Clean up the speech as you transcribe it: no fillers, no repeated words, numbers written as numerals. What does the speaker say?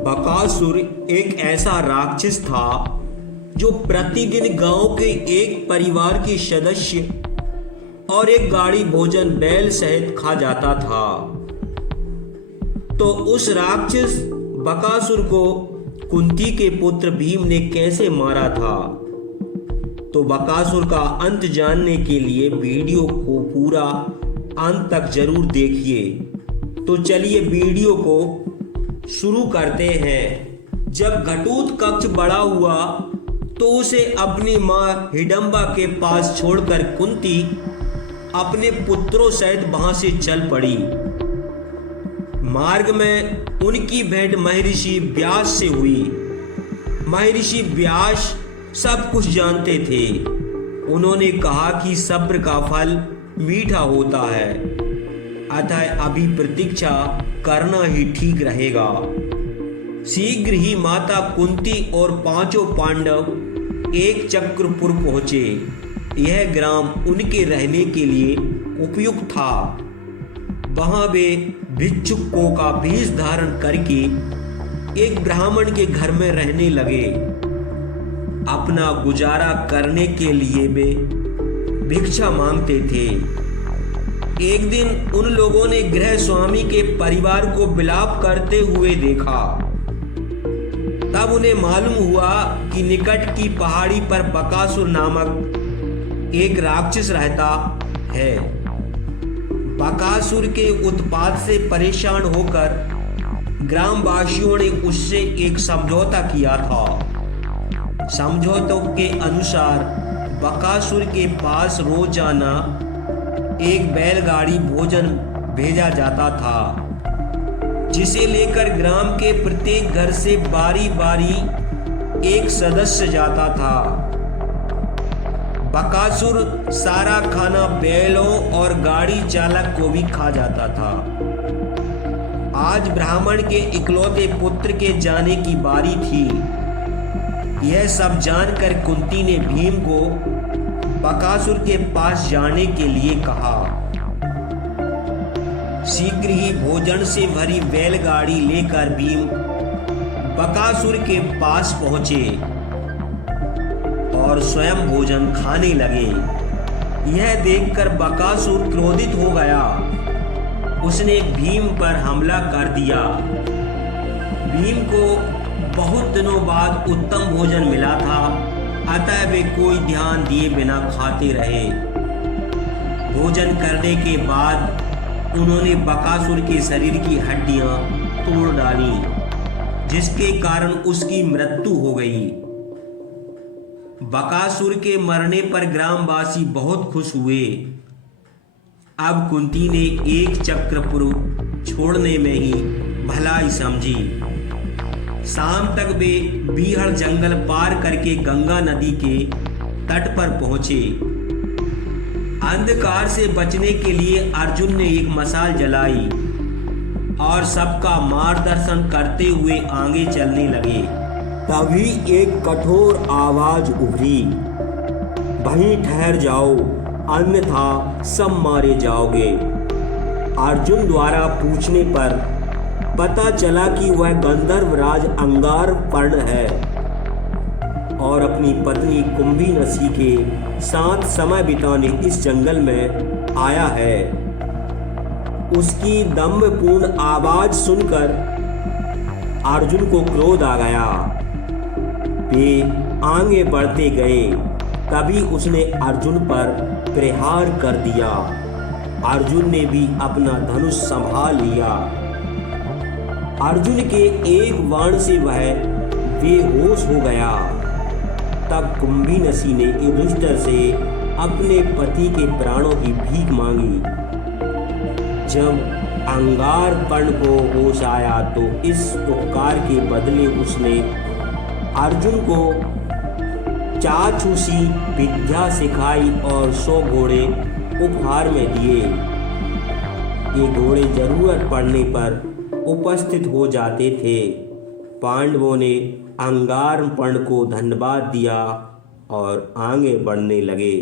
बकासुर एक ऐसा राक्षस था जो प्रतिदिन गांव के एक परिवार के सदस्य और एक गाड़ी भोजन बैल सहित खा जाता था। तो उस राक्षस बकासुर को कुंती के पुत्र भीम ने कैसे मारा था, तो बकासुर का अंत जानने के लिए वीडियो को पूरा अंत तक जरूर देखिए। तो चलिए वीडियो को शुरू करते हैं। जब घटोत्कच कक्ष बड़ा हुआ तो उसे अपनी मां हिडंबा के पास छोड़कर कुंती अपने पुत्रों सहित वहां से चल पड़ी। मार्ग में उनकी भेंट महर्षि व्यास से हुई। महर्षि व्यास सब कुछ जानते थे। उन्होंने कहा कि सब्र का फल मीठा होता है, अतः अभी प्रतीक्षा करना ही ठीक रहेगा। शीघ्र ही माता कुंती और पांचों पांडव एक चक्रपुर पहुंचे। यह ग्राम उनके रहने के लिए उपयुक्त था। वहां वे भिक्षुकों का वेश धारण करके एक ब्राह्मण के घर में रहने लगे। अपना गुजारा करने के लिए वे भिक्षा मांगते थे। एक दिन उन लोगों ने गृह स्वामी के परिवार को विलाप करते हुए देखा। तब उन्हें मालूम हुआ कि निकट की पहाड़ी पर बकासुर नामक एक राक्षस रहता है। बकासुर के उत्पात से परेशान होकर ग्रामवासियों ने उससे एक समझौता किया था। समझौतों के अनुसार बकासुर के पास रोजाना एक बैलगाड़ी भोजन भेजा जाता था, जिसे लेकर ग्राम के प्रत्येक घर से बारी बारी एक सदस्य जाता था। बकासुर सारा खाना बैलों और गाड़ी चालक को भी खा जाता था। आज ब्राह्मण के इकलौते पुत्र के जाने की बारी थी। यह सब जानकर कुंती ने भीम को बकासुर के पास जाने के लिए कहा। शीघ्र ही भोजन से भरी बैलगाड़ी लेकर भीम बकासुर के पास पहुंचे और स्वयं भोजन खाने लगे। यह देखकर बकासुर क्रोधित हो गया। उसने भीम पर हमला कर दिया। भीम को बहुत दिनों बाद उत्तम भोजन मिला था, अतः वे कोई ध्यान दिए बिना खाते रहे। भोजन करने के बाद उन्होंने बकासुर के शरीर की हड्डियां तोड़ डाली, जिसके कारण उसकी मृत्यु हो गई। बकासुर के मरने पर ग्रामवासी बहुत खुश हुए। अब कुंती ने एक चक्रपुर छोड़ने में ही भलाई समझी। शाम तक वे बीहड़ जंगल पार करके गंगा नदी के तट पर पहुंचे। अंधकार से बचने के लिए अर्जुन ने एक मशाल जलाई और सबका मार्गदर्शन करते हुए आगे चलने लगे। तभी एक कठोर आवाज उभरी, वहीं ठहर जाओ, अन्यथा सब मारे जाओगे। अर्जुन द्वारा पूछने पर पता चला कि वह गंधर्वराज अंगारपर्ण है और अपनी पत्नी कुंभीनसी के साथ समय बिताने इस जंगल में आया है। उसकी दंभपूर्ण आवाज सुनकर अर्जुन को क्रोध आ गया। वे आगे बढ़ते गए। तभी उसने अर्जुन पर प्रहार कर दिया। अर्जुन ने भी अपना धनुष संभाल लिया। अर्जुन के एक बाण से वह बेहोश हो गया। तब कुंभीनसी ने युधिष्ठिर से अपने पति के प्राणों की भीख मांगी। जब अंगारपर्ण को होश आया तो इस उपकार के बदले उसने अर्जुन को चाक्षुषी विद्या सिखाई और 100 घोड़े उपहार में दिए। ये घोड़े जरूरत पड़ने पर उपस्थित हो जाते थे। पांडवों ने अंगारपर्ण को धन्यवाद दिया और आगे बढ़ने लगे।